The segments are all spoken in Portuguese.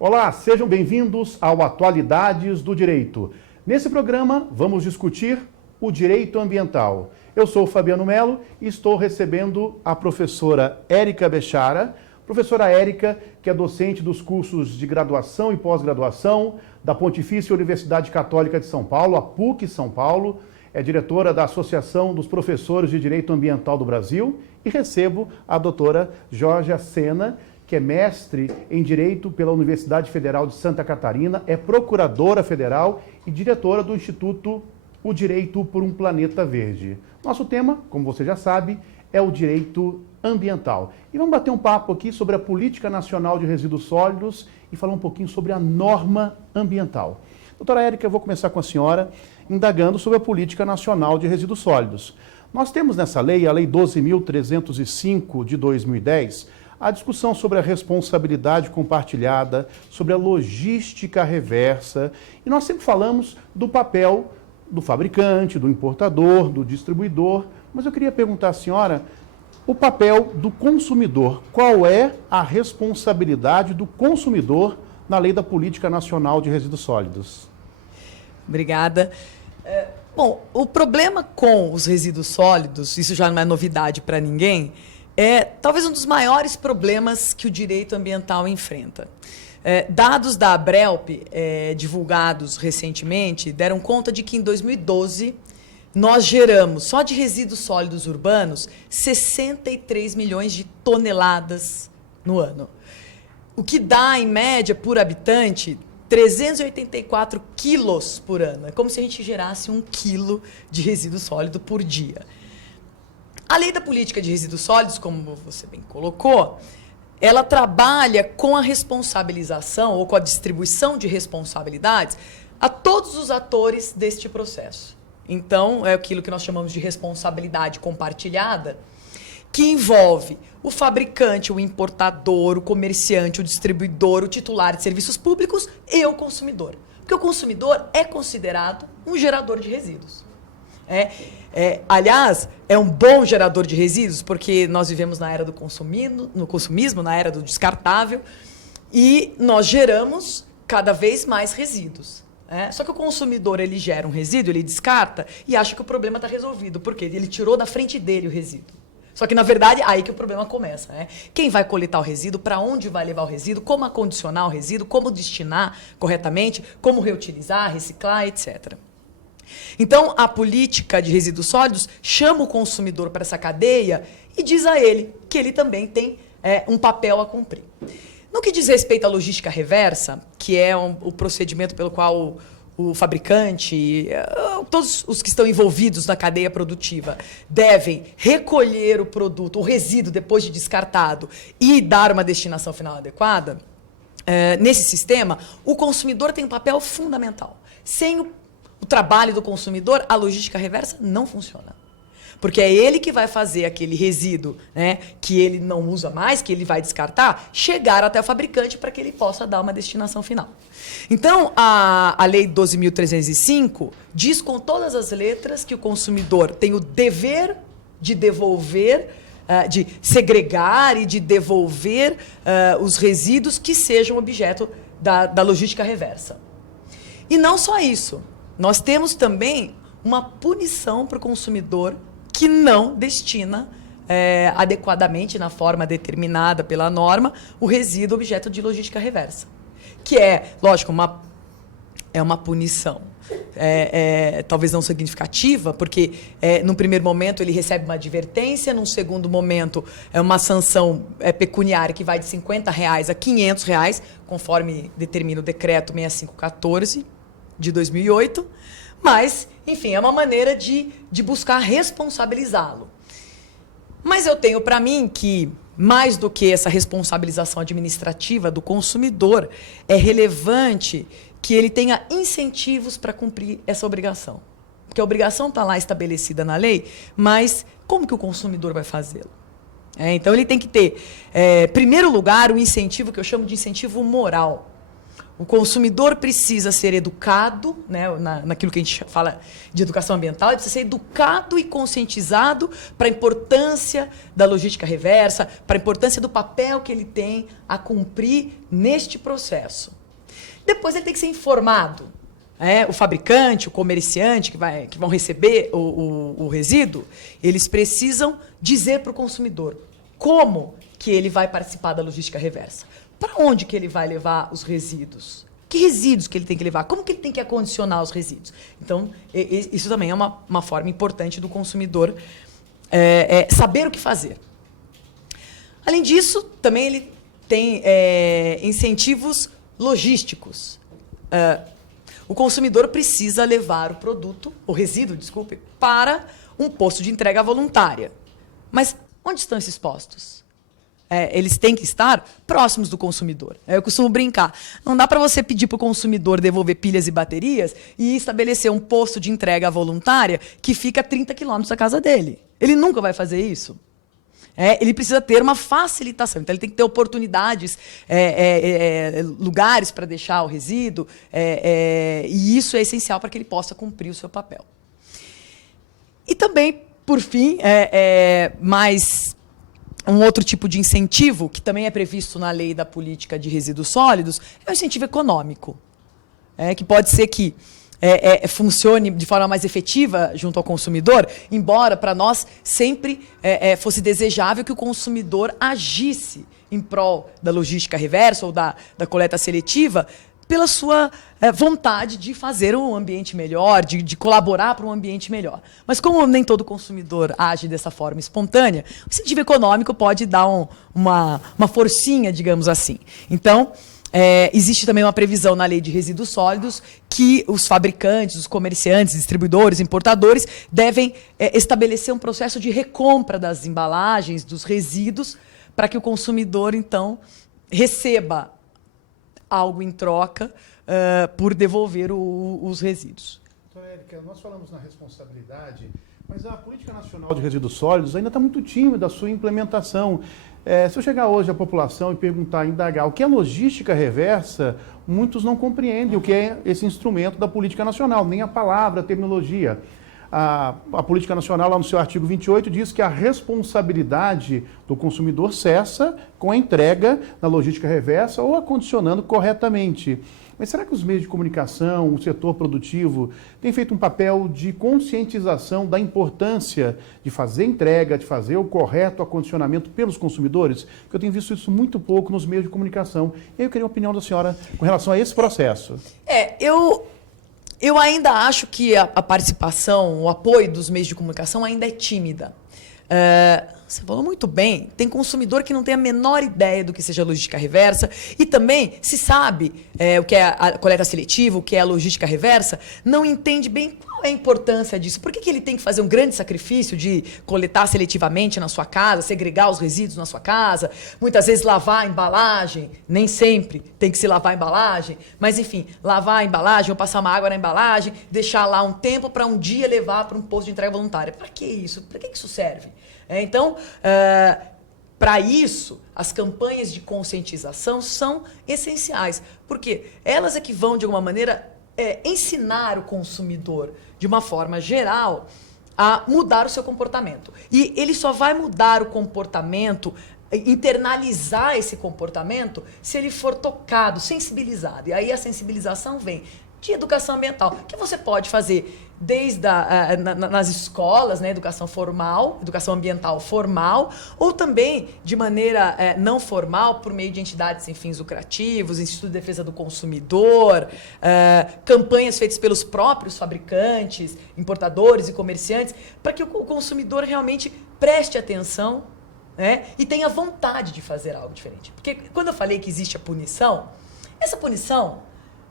Olá, sejam bem-vindos ao Atualidades do Direito. Nesse programa, vamos discutir o direito ambiental. Eu sou o Fabiano Melo e estou recebendo a professora Érica Bechara. Professora Érica, que é docente dos cursos de graduação e pós-graduação da Pontifícia Universidade Católica de São Paulo, a PUC São Paulo, é diretora da Associação dos Professores de Direito Ambiental do Brasil, e recebo a doutora Georgia Sena, que é mestre em Direito pela Universidade Federal de Santa Catarina, é procuradora federal e diretora do Instituto O Direito por um Planeta Verde. Nosso tema, como você já sabe, é o direito ambiental. E vamos bater um papo aqui sobre a Política Nacional de Resíduos Sólidos e falar um pouquinho sobre a norma ambiental. Doutora Érica, eu vou começar com a senhora indagando sobre a Política Nacional de Resíduos Sólidos. Nós temos nessa lei, a Lei 12.305 de 2010, a discussão sobre a responsabilidade compartilhada, sobre a logística reversa, e nós sempre falamos do papel do fabricante, do importador, do distribuidor, mas eu queria perguntar à senhora o papel do consumidor. Qual é a responsabilidade do consumidor na lei da Política Nacional de Resíduos Sólidos? Obrigada. Bom, o problema com os resíduos sólidos, isso já não é novidade para ninguém, é talvez um dos maiores problemas que o direito ambiental enfrenta. Dados da ABRELP, divulgados recentemente, deram conta de que em 2012 nós geramos, só de resíduos sólidos urbanos, 63 milhões de toneladas no ano. O que dá, em média, por habitante, 384 quilos por ano. É como se a gente gerasse 1 quilo de resíduo sólido por dia. A lei da política de resíduos sólidos, como você bem colocou, ela trabalha com a responsabilização ou com a distribuição de responsabilidades a todos os atores deste processo. Então, é aquilo que nós chamamos de responsabilidade compartilhada, que envolve o fabricante, o importador, o comerciante, o distribuidor, o titular de serviços públicos e o consumidor. Porque o consumidor é considerado um gerador de resíduos. Aliás, é um bom gerador de resíduos, porque nós vivemos na era do consumismo, na era do descartável, e nós geramos cada vez mais resíduos. Só que o consumidor, ele gera um resíduo, ele descarta e acha que o problema está resolvido, porque ele tirou da frente dele o resíduo. Só que, na verdade, aí que o problema começa. Quem vai coletar o resíduo, para onde vai levar o resíduo, como acondicionar o resíduo, como destinar corretamente, como reutilizar, reciclar, etc. Então, a política de resíduos sólidos chama o consumidor para essa cadeia e diz a ele que ele também tem um papel a cumprir. No que diz respeito à logística reversa, que é o procedimento pelo qual o fabricante, todos os que estão envolvidos na cadeia produtiva, devem recolher o produto, o resíduo, depois de descartado, e dar uma destinação final adequada, nesse sistema, o consumidor tem um papel fundamental. Sem o trabalho do consumidor, a logística reversa não funciona. Porque é ele que vai fazer aquele resíduo, que ele não usa mais, que ele vai descartar, chegar até o fabricante para que ele possa dar uma destinação final. Então, a Lei 12.305 diz com todas as letras que o consumidor tem o dever de devolver, de segregar e de devolver os resíduos que sejam objeto da logística reversa. E não só isso, nós temos também uma punição para o consumidor que não destina adequadamente, na forma determinada pela norma, o resíduo objeto de logística reversa. Que é, lógico, uma punição. Talvez não significativa, porque num primeiro momento ele recebe uma advertência, num segundo momento é uma sanção pecuniária que vai de R$50 a R$500, conforme determina o decreto 6514 de 2008, mas, enfim, é uma maneira de buscar responsabilizá-lo. Mas eu tenho para mim que, mais do que essa responsabilização administrativa do consumidor, é relevante que ele tenha incentivos para cumprir essa obrigação. Porque a obrigação está lá estabelecida na lei, mas como que o consumidor vai fazê-lo? Então, ele tem que ter, em primeiro lugar, um incentivo que eu chamo de incentivo moral. O consumidor precisa ser educado, né, naquilo que a gente fala de educação ambiental, ele precisa ser educado e conscientizado para a importância da logística reversa, para a importância do papel que ele tem a cumprir neste processo. Depois ele tem que ser informado. O fabricante, o comerciante que vão receber o resíduo, eles precisam dizer para o consumidor como que ele vai participar da logística reversa. Para onde que ele vai levar os resíduos? Que resíduos que ele tem que levar? Como que ele tem que acondicionar os resíduos? Então, isso também é uma forma importante do consumidor saber o que fazer. Além disso, também ele tem incentivos logísticos. O consumidor precisa levar o resíduo, para um posto de entrega voluntária. Mas onde estão esses postos? Eles têm que estar próximos do consumidor. Eu costumo brincar. Não dá para você pedir para o consumidor devolver pilhas e baterias e estabelecer um posto de entrega voluntária que fica a 30 quilômetros da casa dele. Ele nunca vai fazer isso. Ele precisa ter uma facilitação. Então, ele tem que ter oportunidades, lugares para deixar o resíduo, e isso é essencial para que ele possa cumprir o seu papel. E também, por fim, mais um outro tipo de incentivo, que também é previsto na lei da política de resíduos sólidos, é o incentivo econômico, que pode ser que funcione de forma mais efetiva junto ao consumidor, embora para nós sempre fosse desejável que o consumidor agisse em prol da logística reversa ou da coleta seletiva pela sua vontade de fazer um ambiente melhor, de colaborar para um ambiente melhor. Mas como nem todo consumidor age dessa forma espontânea, o incentivo econômico pode dar uma forcinha, digamos assim. Então, existe também uma previsão na lei de resíduos sólidos que os fabricantes, os comerciantes, distribuidores, importadores devem estabelecer um processo de recompra das embalagens, dos resíduos, para que o consumidor, então, receba algo em troca por devolver os resíduos. Doutora Érica, nós falamos na responsabilidade, mas a Política Nacional de Resíduos Sólidos ainda está muito tímida a sua implementação. Se eu chegar hoje à população e perguntar, indagar o que é logística reversa, muitos não compreendem o que é esse instrumento da política nacional, nem a palavra, a terminologia. A política nacional, lá no seu artigo 28, diz que a responsabilidade do consumidor cessa com a entrega na logística reversa ou acondicionando corretamente. Mas será que os meios de comunicação, o setor produtivo, têm feito um papel de conscientização da importância de fazer entrega, de fazer o correto acondicionamento pelos consumidores? Porque eu tenho visto isso muito pouco nos meios de comunicação. E aí eu queria a opinião da senhora com relação a esse processo. Eu ainda acho que a participação, o apoio dos meios de comunicação ainda é tímida. Você falou muito bem, tem consumidor que não tem a menor ideia do que seja logística reversa e também se sabe o que é a coleta seletiva, o que é a logística reversa, não entende bem qual é a importância disso. Por que ele tem que fazer um grande sacrifício de coletar seletivamente na sua casa, segregar os resíduos na sua casa, muitas vezes lavar a embalagem, nem sempre tem que se lavar a embalagem, mas enfim, lavar a embalagem ou passar uma água na embalagem, deixar lá um tempo para um dia levar para um posto de entrega voluntária. Para que isso? Para que isso serve? Então, para isso, as campanhas de conscientização são essenciais, porque elas é que vão, de alguma maneira, ensinar o consumidor, de uma forma geral, a mudar o seu comportamento. E ele só vai mudar o comportamento, internalizar esse comportamento, se ele for tocado, sensibilizado. E aí a sensibilização vem de educação ambiental, que você pode fazer desde nas escolas, né, educação formal, educação ambiental formal, ou também de maneira não formal, por meio de entidades sem fins lucrativos, Instituto de Defesa do Consumidor, campanhas feitas pelos próprios fabricantes, importadores e comerciantes, para que o consumidor realmente preste atenção, né, e tenha vontade de fazer algo diferente. Porque quando eu falei que existe a punição, essa punição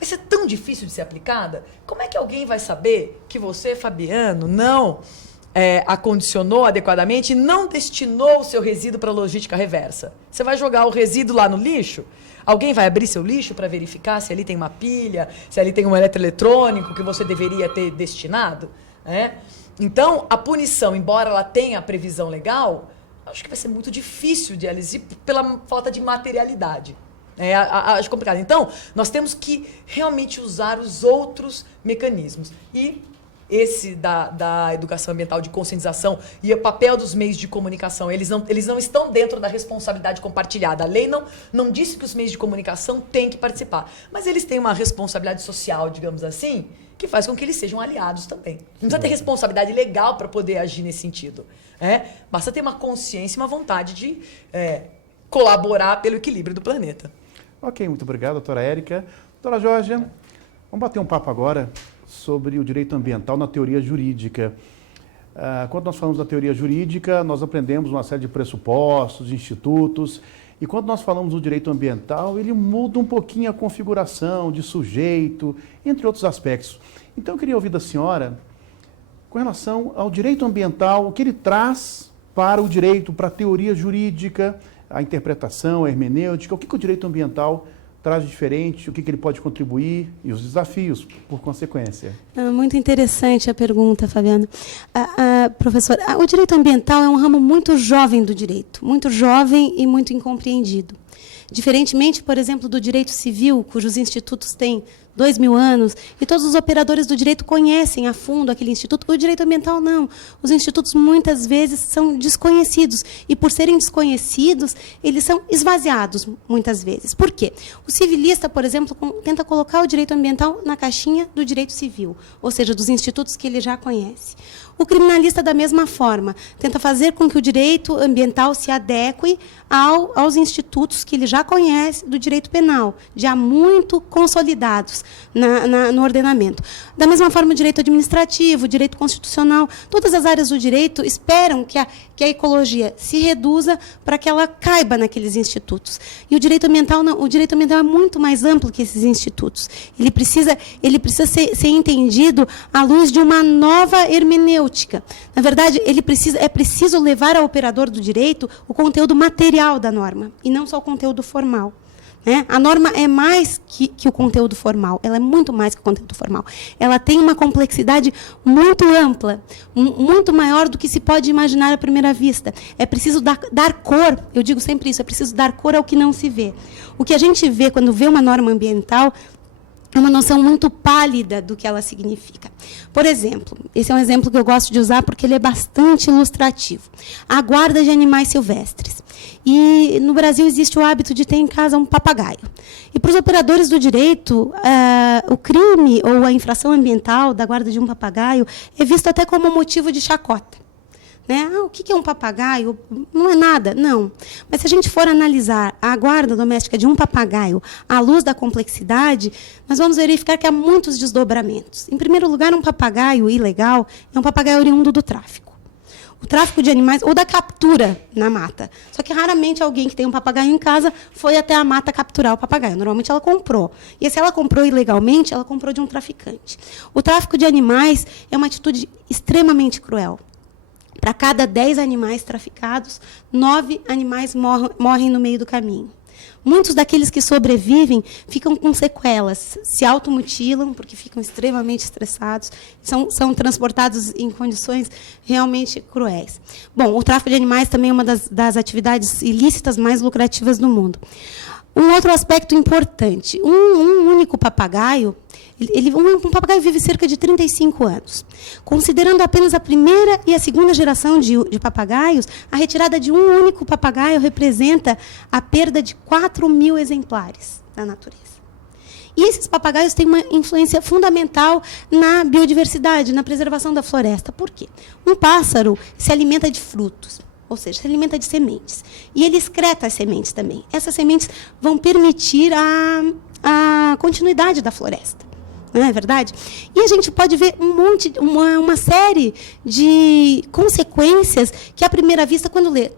vai ser tão difícil de ser aplicada. Como é que alguém vai saber que você, Fabiano, não acondicionou adequadamente e não destinou o seu resíduo para logística reversa? Você vai jogar o resíduo lá no lixo? Alguém vai abrir seu lixo para verificar se ali tem uma pilha, se ali tem um eletroeletrônico que você deveria ter destinado? Então, a punição, embora ela tenha a previsão legal, acho que vai ser muito difícil de ela existir pela falta de materialidade. Acho complicado. Então, nós temos que realmente usar os outros mecanismos. E esse da educação ambiental, de conscientização e o papel dos meios de comunicação, eles não estão dentro da responsabilidade compartilhada. A lei não disse que os meios de comunicação têm que participar, mas eles têm uma responsabilidade social, digamos assim, que faz com que eles sejam aliados também. Não precisa ter responsabilidade legal para poder agir nesse sentido. Basta ter uma consciência e uma vontade de colaborar pelo equilíbrio do planeta. Ok, muito obrigado, doutora Érica. Doutora Georgia, vamos bater um papo agora sobre o direito ambiental na teoria jurídica. Quando nós falamos da teoria jurídica, nós aprendemos uma série de pressupostos, de institutos, e quando nós falamos do direito ambiental, ele muda um pouquinho a configuração de sujeito, entre outros aspectos. Então, eu queria ouvir da senhora, com relação ao direito ambiental, o que ele traz para o direito, para a teoria jurídica, a interpretação, a hermenêutica, o que o direito ambiental traz de diferente, o que ele pode contribuir e os desafios, por consequência. Muito interessante a pergunta, Fabiano. Professor, o direito ambiental é um ramo muito jovem do direito, muito jovem e muito incompreendido. Diferentemente, por exemplo, do direito civil, cujos institutos têm 2.000 anos, e todos os operadores do direito conhecem a fundo aquele instituto, o direito ambiental não. Os institutos, muitas vezes, são desconhecidos, e por serem desconhecidos, eles são esvaziados, muitas vezes. Por quê? O civilista, por exemplo, tenta colocar o direito ambiental na caixinha do direito civil, ou seja, dos institutos que ele já conhece. O criminalista, da mesma forma, tenta fazer com que o direito ambiental se adeque aos institutos que ele já conhece do direito penal, já muito consolidados no ordenamento. Da mesma forma, o direito administrativo, o direito constitucional, todas as áreas do direito esperam que a ecologia se reduza para que ela caiba naqueles institutos. E o direito ambiental não, o direito ambiental é muito mais amplo que esses institutos. Ele precisa ser entendido à luz de uma nova hermenêutica. Na verdade, é preciso levar ao operador do direito o conteúdo material da norma, e não só o conteúdo formal. A norma é mais que o conteúdo formal, ela é muito mais que o conteúdo formal. Ela tem uma complexidade muito ampla, muito maior do que se pode imaginar à primeira vista. É preciso dar cor, eu digo sempre isso, é preciso dar cor ao que não se vê. O que a gente vê quando vê uma norma ambiental é uma noção muito pálida do que ela significa. Por exemplo, esse é um exemplo que eu gosto de usar porque ele é bastante ilustrativo. A guarda de animais silvestres. E no Brasil existe o hábito de ter em casa um papagaio. E para os operadores do direito, o crime ou a infração ambiental da guarda de um papagaio é visto até como motivo de chacota. O que é um papagaio? Não é nada, não. Mas se a gente for analisar a guarda doméstica de um papagaio à luz da complexidade, nós vamos verificar que há muitos desdobramentos. Em primeiro lugar, um papagaio ilegal é um papagaio oriundo do tráfico. O tráfico de animais ou da captura na mata. Só que raramente alguém que tem um papagaio em casa foi até a mata capturar o papagaio. Normalmente ela comprou. E se ela comprou ilegalmente, ela comprou de um traficante. O tráfico de animais é uma atitude extremamente cruel. Para cada 10 animais traficados, 9 animais morrem no meio do caminho. Muitos daqueles que sobrevivem ficam com sequelas, se automutilam, porque ficam extremamente estressados, são transportados em condições realmente cruéis. Bom, o tráfico de animais também é uma das atividades ilícitas mais lucrativas do mundo. Um outro aspecto importante, um único papagaio, um papagaio vive cerca de 35 anos. Considerando apenas a primeira e a segunda geração de papagaios, a retirada de um único papagaio representa a perda de 4.000 exemplares da natureza. E esses papagaios têm uma influência fundamental na biodiversidade, na preservação da floresta. Por quê? Um pássaro se alimenta de frutos. Ou seja, se alimenta de sementes. E ele excreta as sementes também. Essas sementes vão permitir a continuidade da floresta. Não é verdade? E a gente pode ver uma série de consequências que, à primeira vista, quando lê,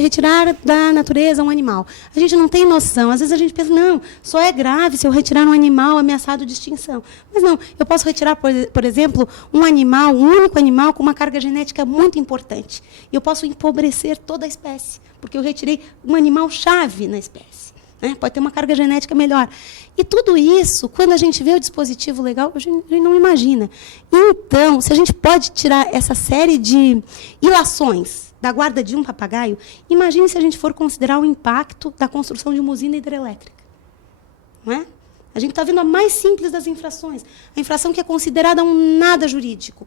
retirar da natureza um animal, a gente não tem noção. Às vezes a gente pensa, não, só é grave se eu retirar um animal ameaçado de extinção. Mas não, eu posso retirar, por exemplo, um único animal com uma carga genética muito importante. E eu posso empobrecer toda a espécie, porque eu retirei um animal-chave na espécie. Pode ter uma carga genética melhor. E tudo isso, quando a gente vê o dispositivo legal, a gente não imagina. Então, se a gente pode tirar essa série de ilações da guarda de um papagaio, imagine se a gente for considerar o impacto da construção de uma usina hidrelétrica. não é? A gente está vendo a mais simples das infrações, a infração que é considerada um nada jurídico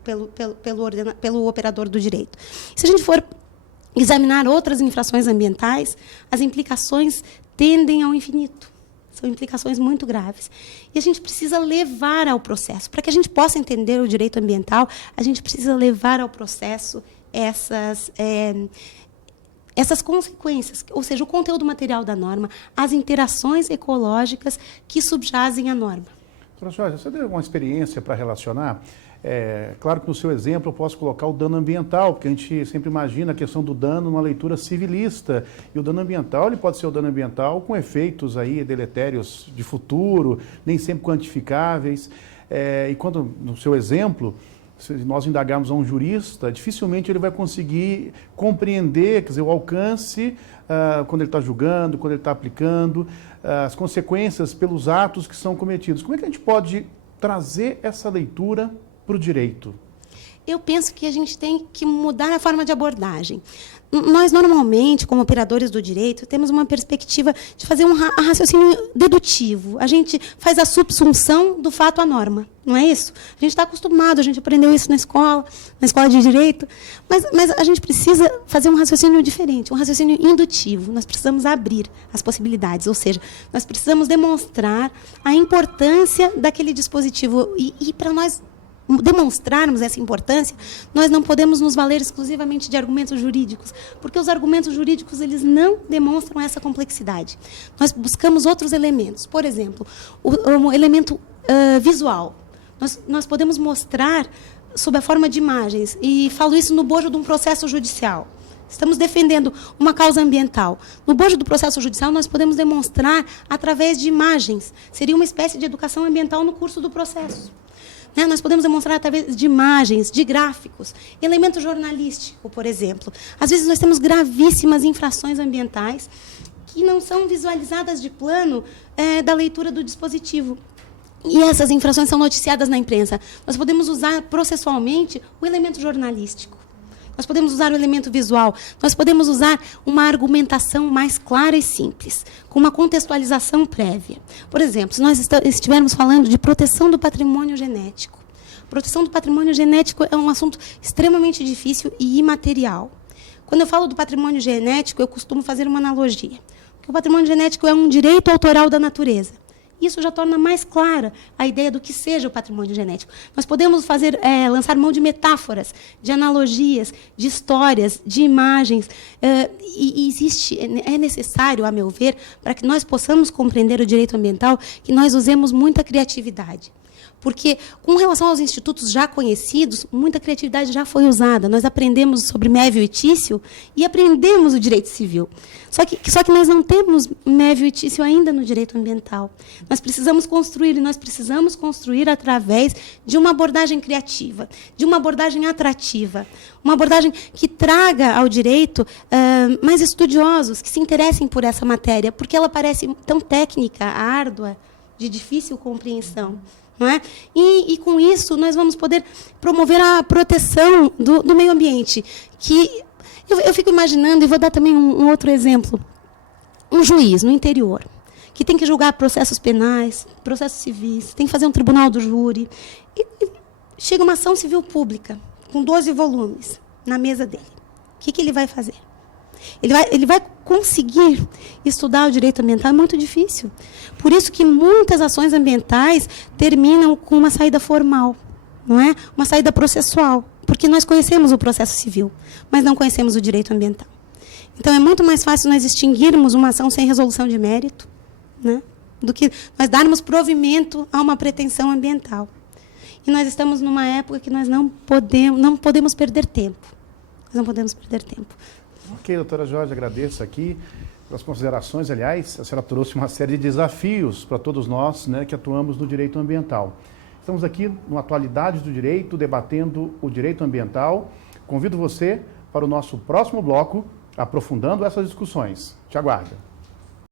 pelo operador do direito. Se a gente for examinar outras infrações ambientais, as implicações tendem ao infinito. São implicações muito graves. E a gente precisa levar ao processo. Para que a gente possa entender o direito ambiental, a gente precisa levar ao processo essas consequências, ou seja, o conteúdo material da norma, as interações ecológicas que subjazem a norma. Doutora Jorge, você deu uma experiência para relacionar? Claro que no seu exemplo eu posso colocar o dano ambiental, porque a gente sempre imagina a questão do dano numa leitura civilista. E o dano ambiental, ele pode ser o dano ambiental com efeitos aí deletérios de futuro, nem sempre quantificáveis. E quando, no seu exemplo, se nós indagarmos a um jurista, dificilmente ele vai conseguir compreender, quer dizer, o alcance quando ele está julgando, quando ele está aplicando, as consequências pelos atos que são cometidos. Como é que a gente pode trazer essa leitura para o direito? Eu penso que a gente tem que mudar a forma de abordagem. Nós, normalmente, como operadores do direito, temos uma perspectiva de fazer um raciocínio dedutivo. A gente faz a subsunção do fato à norma, não é isso? A gente está acostumado, a gente aprendeu isso na escola de direito, mas a gente precisa fazer um raciocínio diferente, um raciocínio indutivo. Nós precisamos abrir as possibilidades, ou seja, nós precisamos demonstrar a importância daquele dispositivo. E para nós demonstrarmos essa importância, nós não podemos nos valer exclusivamente de argumentos jurídicos, porque os argumentos jurídicos eles não demonstram essa complexidade. Nós buscamos outros elementos. Por exemplo, o elemento visual. Nós podemos mostrar sob a forma de imagens, e falo isso no bojo de um processo judicial. Estamos defendendo uma causa ambiental. No bojo do processo judicial, nós podemos demonstrar através de imagens. Seria uma espécie de educação ambiental no curso do processo. Nós podemos demonstrar através de imagens, de gráficos, elemento jornalístico, por exemplo. Às vezes nós temos gravíssimas infrações ambientais que não são visualizadas de plano da leitura do dispositivo. E essas infrações são noticiadas na imprensa. Nós podemos usar processualmente o elemento jornalístico. Nós podemos usar o elemento visual, nós podemos usar uma argumentação mais clara e simples, com uma contextualização prévia. Por exemplo, se nós estivermos falando de proteção do patrimônio genético. Proteção do patrimônio genético é um assunto extremamente difícil e imaterial. Quando eu falo do patrimônio genético, eu costumo fazer uma analogia. Porque o patrimônio genético é um direito autoral da natureza. Isso já torna mais clara a ideia do que seja o patrimônio genético. Nós podemos lançar mão de metáforas, de analogias, de histórias, de imagens. É necessário, a meu ver, para que nós possamos compreender o direito ambiental, que nós usemos muita criatividade. Porque, com relação aos institutos já conhecidos, muita criatividade já foi usada. Nós aprendemos sobre Mévio e Tício e aprendemos o direito civil. Só que nós não temos Mévio e Tício ainda no direito ambiental. Nós precisamos construir, e nós precisamos construir através de uma abordagem criativa, de uma abordagem atrativa, uma abordagem que traga ao direito mais estudiosos, que se interessem por essa matéria, porque ela parece tão técnica, árdua, de difícil compreensão. Não é? E com isso nós vamos poder promover a proteção do meio ambiente. Que eu fico imaginando, e vou dar também um outro exemplo. Um juiz no interior, que tem que julgar processos penais, processos civis, tem que fazer um tribunal do júri. E chega uma ação civil pública, com 12 volumes, na mesa dele. O que ele vai fazer? Ele vai conseguir estudar o direito ambiental, é muito difícil. Por isso que muitas ações ambientais terminam com uma saída formal, não é? Uma saída processual, porque nós conhecemos o processo civil, mas não conhecemos o direito ambiental. Então, é muito mais fácil nós extinguirmos uma ação sem resolução de mérito, né, do que nós darmos provimento a uma pretensão ambiental. E nós estamos numa época que nós não podemos perder tempo. Nós não podemos perder tempo. Ok, doutora Jorge, agradeço aqui pelas considerações. Aliás, a senhora trouxe uma série de desafios para todos nós, né, que atuamos no direito ambiental. Estamos aqui no Atualidades do Direito, debatendo o direito ambiental. Convido você para o nosso próximo bloco, aprofundando essas discussões. Te aguardo.